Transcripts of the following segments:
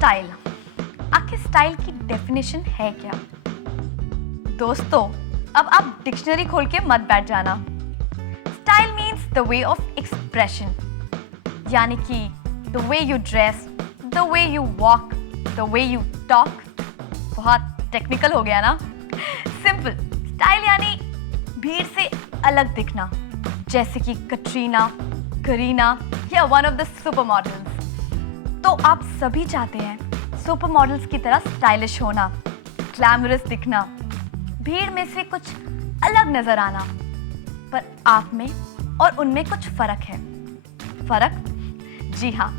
Style, आखिर style की definition है क्या? दोस्तों, अब आप डिक्शनरी खोल के मत बैठ जाना। Style means the way of expression, यानी कि the way you dress, the way you walk, the way you talk. बहुत टेक्निकल हो गया ना? सिंपल, स्टाइल यानी भीड़ से अलग दिखना, जैसे कि कटरीना, करीना या one of the super models. तो आप सभी चाहते हैं सुपर मॉडल्स की तरह स्टाइलिश होना, ग्लैमरस दिखना, भीड़ में से कुछ अलग नजर आना। पर आप में और उनमें कुछ फर्क है। फर्क? जी हाँ,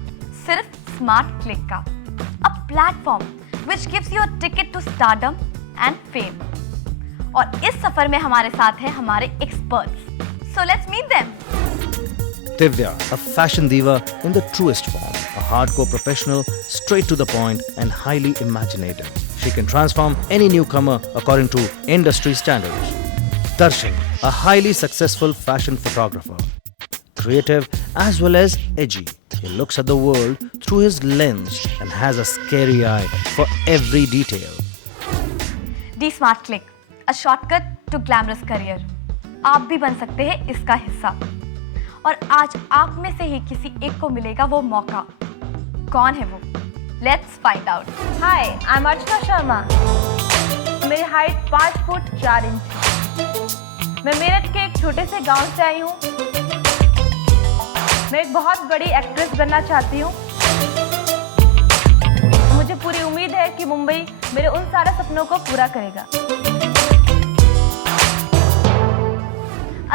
सिर्फ स्मार्ट क्लिक का, a platform which gives you a ticket to stardom and fame। और इस सफर में हमारे साथ हैं हमारे experts. So let's meet them। Divya, a fashion diva in the truest form, a hardcore professional, straight to the point and highly imaginative. She can transform any newcomer according to industry standards. Darshan, a highly successful fashion photographer, creative as well as edgy. He looks at the world through his lens and has a scary eye for every detail. D Smart Click, a shortcut to glamorous career। आप भी बन सकते हैं इसका हिस्सा, और आज आप में से ही किसी एक को मिलेगा वो मौका। कौन है वो? Let's find out। Hi, I'm Archana Sharma. मेरी हाइट 5 फुट 4 इंच। मैं मेरठ के एक छोटे से गांव से आई हूँ। मैं एक बहुत बड़ी एक्ट्रेस बनना चाहती हूँ। मुझे पूरी उम्मीद है कि मुंबई मेरे उन सारे सपनों को पूरा करेगा।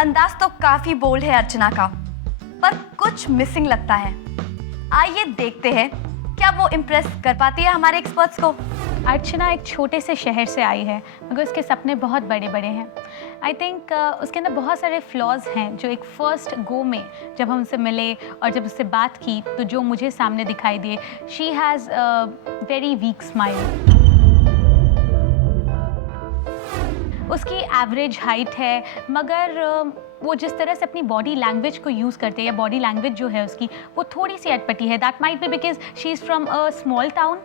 अंदाज तो काफी बोल्ड है अर्चना का, पर कुछ मिसिंग लगता है। आइए देखते हैं क्या वो इम्प्रेस कर पाती है हमारे एक्सपर्ट्स को। अर्चना एक छोटे से शहर से आई है, मगर उसके सपने बहुत बड़े बड़े हैं। आई थिंक उसके अंदर बहुत सारे फ्लॉज हैं जो एक फर्स्ट गो में जब हम उनसे मिले और जब उससे बात की तो जो मुझे सामने दिखाई दिए, she has very weak smile. उसकी एवरेज हाइट है, मगर वो जिस तरह से अपनी बॉडी लैंग्वेज को यूज़ करते हैं या बॉडी लैंग्वेज जो है उसकी, वो थोड़ी सी अटपटी है। That might be because she is from a small town.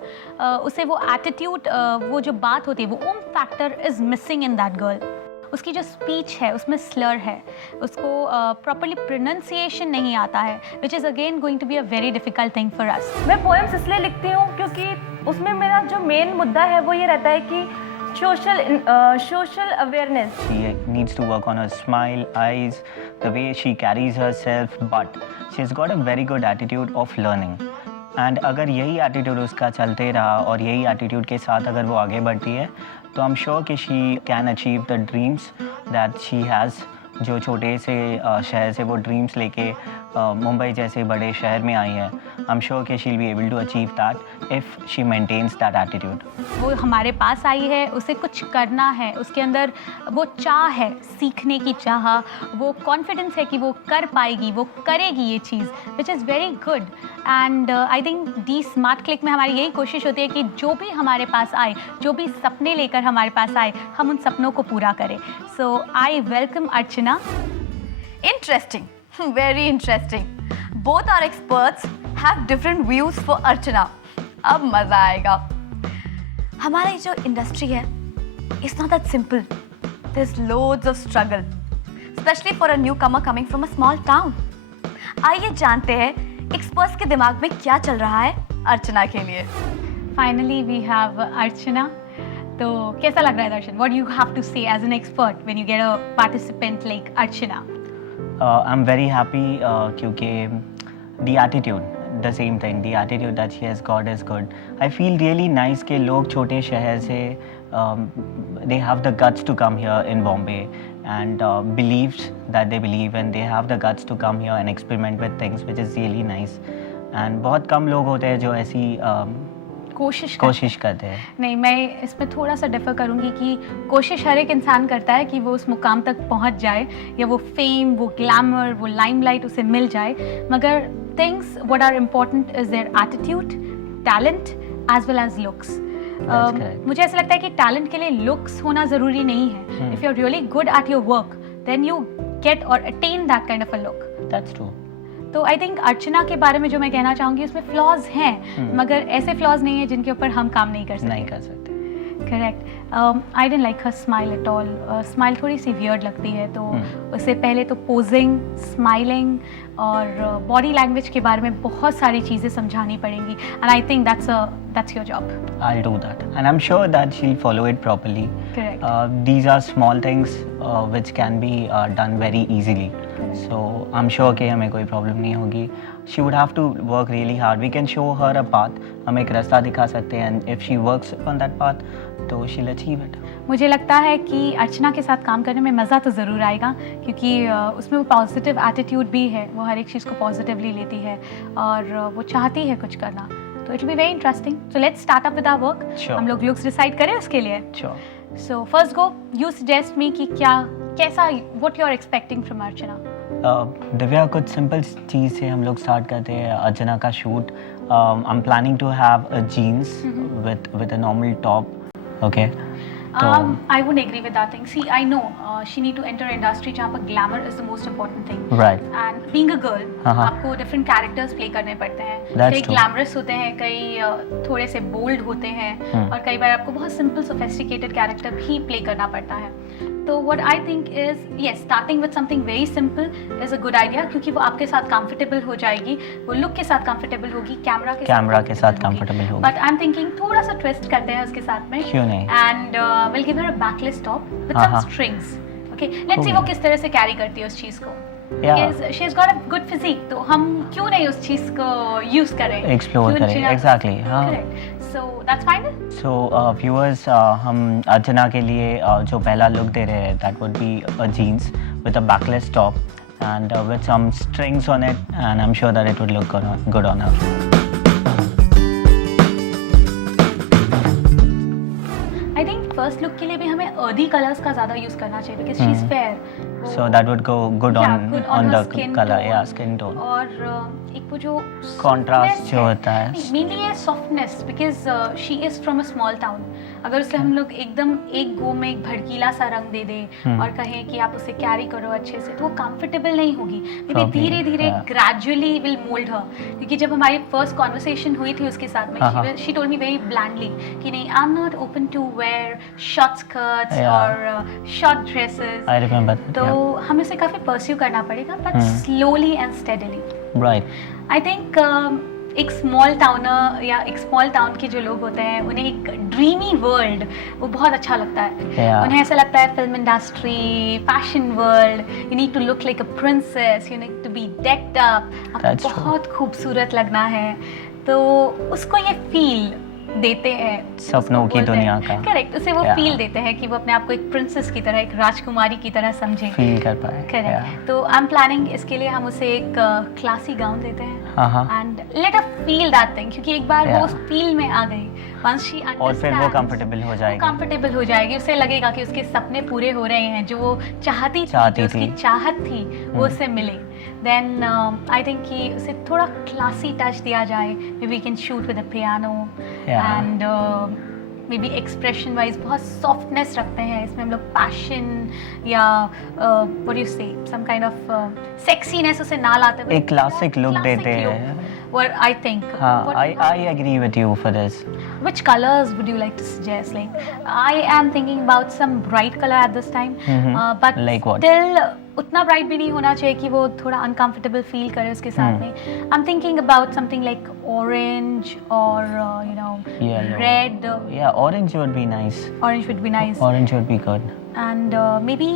उसे वो एटीट्यूड, वो जो बात होती है, वो oomph factor is missing in that girl. उसकी जो स्पीच है उसमें स्लर है, उसको प्रॉपरली प्रोनाउंसिएशन नहीं आता है, which is again going to be a very difficult thing for us. मैं पोएम्स इसलिए लिखती हूँ क्योंकि उसमें मेरा जो मेन मुद्दा है वो ये रहता है कि social awareness. She needs to work on her smile, eyes, the way she carries herself, but she's got a very good attitude of learning. And अगर यही attitude उसका चलते रहा और यही attitude के साथ अगर वो आगे बढ़ती है, तो I'm sure कि she can achieve the dreams that she has. जो छोटे से शहर से वो ड्रीम्स लेके मुंबई जैसे बड़े शहर में आई है, आई एम श्योर कि she will be able to achieve that if she maintains that attitude. वो हमारे पास आई है, उसे कुछ करना है, उसके अंदर वो चाह है, सीखने की चाह, वो कॉन्फिडेंस है कि वो कर पाएगी, वो करेगी ये चीज़, which is very good. And I think the Smart Click में हमारी यही कोशिश होती है कि जो भी हमारे पास आए, जो भी सपने लेकर हमारे पास आए, हम उन सपनों को पूरा करें। So I welcome Archana. Interesting, very interesting. Both our experts have different views for Archana. अब मजा आएगा। हमारी जो इंडस्ट्री है, it's not that simple. There's loads of struggle, especially for a newcomer coming from a small town. आइए जानते हैं experts के दिमाग में क्या चल रहा है अर्चना के लिए। Finally we have अर्चना। तो कैसा लग रहा है दर्शन? What do you have to say as an expert when you get a participant like Archana? I'm very happy क्योंकि the attitude, the same thing, the attitude that she has got is good. I feel really nice कि लोग छोटे शहर से they have the guts to come here in Bombay and believes that they believe and they have the guts to come here and experiment with things, which is really nice. And बहुत कम लोग होते हैं जो ऐसी कोशिश करते हैं। नहीं, मैं इसमें थोड़ा सा डिफर करूँगी कि कोशिश हर एक इंसान करता है कि वो उस मुकाम तक पहुँच जाए, या वो फेम, वो ग्लैमर, वो लाइमलाइट उसे मिल जाए, मगर things what are important is their attitude, talent as well as looks. मुझे ऐसा लगता है कि टैलेंट के लिए लुक्स होना ज़रूरी नहीं है। If you are really good at your work then you get or attain that kind of a look. That's true. तो आई थिंक अर्चना के बारे में जो मैं कहना चाहूँगी उसमें फ्लॉज हैं, मगर ऐसे फ्लॉज नहीं है जिनके ऊपर हम काम नहीं कर सकते। नहीं कर सकते। Correct. I don't like her smile at all. Smile थोड़ी सी वियर्ड लगती है, तो उससे पहले तो पोजिंग, स्माइलिंग और बॉडी लैंग्वेज के बारे में बहुत सारी चीज़ें समझानी पड़ेंगी, and I think that's your job. I'll do that, and I'm sure that she'll follow it properly. Correct. These are small things which can be done very easily. Correct. So I'm sure कि हमें कोई problem नहीं होगी. She would have to work really hard. We can show her a path. हम एक रास्ता दिखा सकते हैं, and if she works on that path, तो she'll achieve it. मुझे लगता है कि अर्चना के साथ काम करने में मज़ा तो ज़रूर आएगा, क्योंकि उसमें वो पॉजिटिव एटीट्यूड भी है, वो हर एक चीज़ को पॉजिटिवली लेती है और वो चाहती है कुछ करना, तो it will be very interesting. So let's start up with our work. Sure. हम लोग लुक्स डिसाइड करें उसके लिए। Sure. So first go, you suggest me कि कैसा what you are expecting from Archana. Divya, कुछ सिंपल चीज़ से हम लोग स्टार्ट करते हैं अर्चना का shoot. I am planning to have a jeans with a normal top, okay? I wouldn't agree with that thing. See, I know she need to enter industry जहाँ पर glamour is the most important thing. Right. And being a girl, हाँ. आपको different characters play करने पड़ते हैं। That's कई true. glamorous होते हैं, कई थोड़े से bold होते हैं, और कई बार आपको बहुत simple sophisticated character भी play करना पड़ता है। तो what I think is, yes, starting with something very simple is a good idea, क्योंकि वो आपके साथ comfortable हो जाएगी, वो look के साथ comfortable होगी, कैमरा के साथ comfortable होगी। But I'm thinking थोड़ा सा twist करते हैं उसके साथ में। क्यों नहीं? And we'll give her a backless top with some strings. Okay, let's see वो किस तरह से carry करती है उस चीज़ को। Because she's got a good physique, तो हम क्यों नहीं उस चीज़ को use करें? Explore करें, exactly, हाँ। Correct. So that's fine. So viewers, हम अर्चना के लिए जो पहला लुक दे रहे हैं, that would be a jeans with a backless top and with some strings on it, and I'm sure that it would look good on her. I think first look के लिए भी हमें earthy colors का ज़्यादा use करना चाहिए, because she's fair. So that would go good on her the skin color, tone. yeah, skin tone. और एक वो जो Contrast softness जो होता है। mainly ये softness, because she is from a small town. अगर उसे हम लोग एकदम एक गो में एक भड़कीला सा रंग दे दें और कहें कि आप उसे कैरी करो अच्छे से, तो वो कंफर्टेबल नहीं होगी। मे धीरे धीरे ग्रेजुअली विल मोल्ड हर, क्योंकि जब हमारी फर्स्ट कॉन्वर्सेशन हुई थी उसके साथ में, she told me very blandly कि नहीं, I am not open to wear short skirts और short dresses. I remember that, तो हमें उसे काफ़ी परस्यू करना पड़ेगा, but slowly and steadily. Right. I think एक स्मॉल टाउनर या एक स्मॉल टाउन के जो लोग होते हैं, उन्हें एक ड्रीमी वर्ल्ड वो बहुत अच्छा लगता है। Yeah. उन्हें ऐसा लगता है film industry, fashion world, you need to look like a princess, you need to be decked up, That's आपको true. बहुत खूबसूरत लगना है, तो उसको ये फील देते हैं, सपनों की दुनिया का। करेक्ट, उसे वो Yeah. फील देते हैं कि वो अपने आप को एक प्रिंसेस की तरह, एक राजकुमारी की तरह समझे, फील कर पाए। करेक्ट। तो आई एम प्लानिंग इसके लिए हम उसे एक क्लासी गाउन देते हैं, हाँ। And let a feel that thing, क्योंकि एक बार वो Yeah. उस फील में आ गई, वंस शी और फिर वो कंफर्टेबल हो जाएगी। कंफर्टेबल हो जाएगी, उसे लगेगा कि उसके सपने पूरे हो रहे हैं, जो वो चाहती थी, जो उसकी चाहत थी वो उसे मिले। देन आई थिंक कि उसे थोड़ा क्लासी टच दिया जाए, may be can shoot with a piano, and may be expression wise बहुत सॉफ्टनेस रखते हैं इसमें, हम लोग पैशन या व्हाट यू से सम काइंड ऑफ सेक्सीनेस उसे ना लाते हुए एक क्लासिक लुक देते हैं। What I think. हाँ, I agree with you for this. Which colors would you like to suggest? Like, I am thinking about some bright color at this time, but Like what? still उतना bright भी नहीं होना चाहिए कि वो थोड़ा uncomfortable feel करे उसके साथ में. I'm thinking about something like orange or you know, Yellow. red. Yeah, orange would be nice. Orange would be nice. Orange would be good. And maybe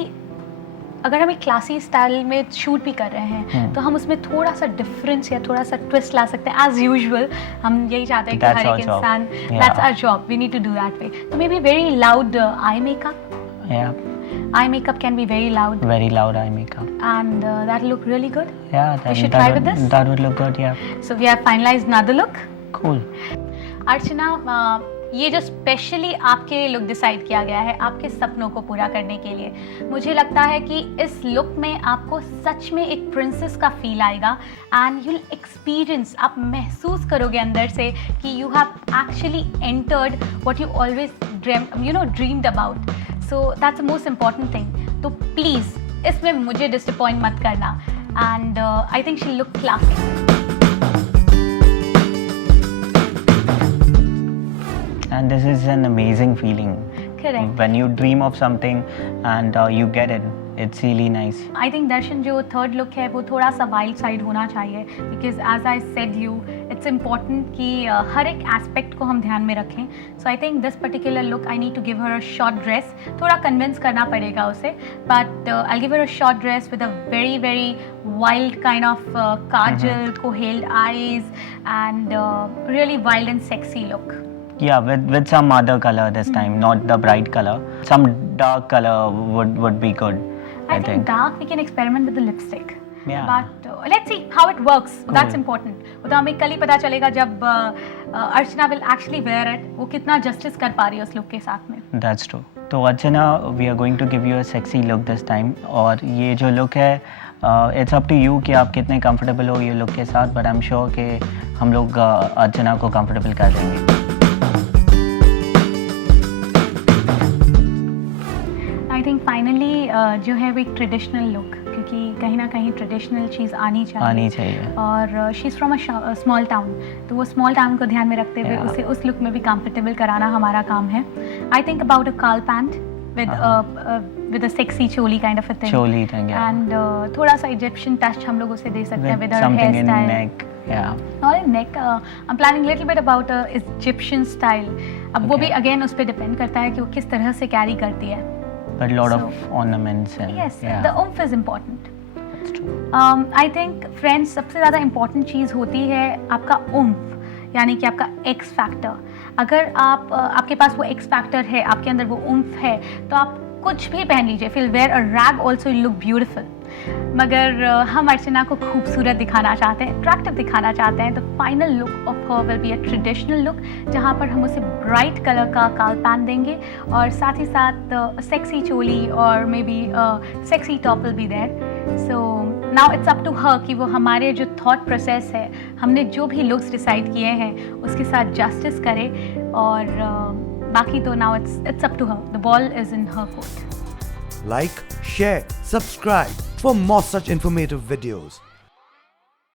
अगर हम एक क्लासी स्टाइल में शूट भी कर रहे हैं, तो हम उसमें थोड़ा सा डिफरेंस या थोड़ा सा ट्विस्ट ला सकते हैं। एज यूजुअल हम यही चाहते हैं कि हर एक इंसान, that's our job, we need to do that way. तो maybe very loud eye makeup. Yeah. Eye makeup can be very loud. Very loud eye makeup. And that'll look really good. Yeah, We should try with this. That would look good, yeah. So we have finalized another look. Cool. अर्चना, ये जो specially आपके लिए look decide किया गया है आपके सपनों को पूरा करने के लिए, मुझे लगता है कि इस लुक में आपको सच में एक प्रिंसेस का फील आएगा, एंड यूल एक्सपीरियंस, आप महसूस करोगे अंदर से कि you have actually entered what you always dreamed about. So that's the most important thing. तो प्लीज़ इसमें मुझे डिसअपॉइंट मत करना। and I think she'll look classy. And this is an amazing feeling. Correct. When you dream of something and you get it, it's really nice. I think दर्शन जो third look है वो थोड़ा सा wild side होना चाहिए, because as I said you it's important कि हर एक एस्पेक्ट को हम ध्यान में रखें. So I think this particular look I need to give her a short dress. थोड़ा कन्विंस करना पड़ेगा उसे, but I give her a short dress with a very very wild kind of kajal, cohaled eyes, and really wild and sexy look. Yeah, with some other color this time, not the bright color. Some dark color would be good. I think dark we can experiment with the lipstick. Yeah. But let's see how it works. Cool. That's important. वो तो हमें कल ही पता चलेगा जब अर्चना will actually wear it. वो कितना justice कर पा रही है उस look के साथ में. That's true. तो अर्चना, we are going to give you a sexy look this time. और ये जो look है, it's up to you कि आप कितने comfortable हो ये look के साथ. But I'm sure कि हम लोग अर्चना को comfortable कर देंगे. आई थिंक फाइनली जो है वो एक ट्रेडिशनल लुक, क्योंकि कहीं ना कहीं ट्रेडिशनल चीज़ आनी चाहिए. और she is from a small town, तो वो स्मॉल टाउन को ध्यान में रखते हुए उसे उस लुक में भी कंफर्टेबल कराना हमारा काम है. I think about a curl pant with a sexy choli kind of a thing. Choli thing, yeah. And थोड़ा सा Egyptian touch हम लोग उसे दे सकते हैं with her something in hairstyle. neck, yeah. Not in neck. I'm planning a little bit about Egyptian style. अब वो भी again उस पे depend करता है कि वो किस तरह से carry करती है. But a lot of ornaments and Yes, yeah. the oomph is important. That's true. I think friends सबसे ज़्यादा important चीज़ होती है आपका oomph, यानी कि आपका X factor. अगर आपके पास वो X factor है, आपके अंदर वो oomph है, तो आप कुछ भी पहन लीजिए. If you'll wear a rag also you'll look beautiful. मगर हम अर्चना को खूबसूरत दिखाना चाहते हैं, अट्रैक्टिव दिखाना चाहते हैं, तो final look of her will be a traditional look, जहाँ पर हम उसे ब्राइट कलर का कार्ल पैंट देंगे और साथ ही साथ सेक्सी चोली और may be sexy top will be there. So now it's up to her कि वो हमारे जो थॉट प्रोसेस है, हमने जो भी लुक्स डिसाइड किए हैं उसके साथ जस्टिस करे. और बाकी तो now it's up to her. The ball is in her court. Like, share, subscribe for more such informative videos.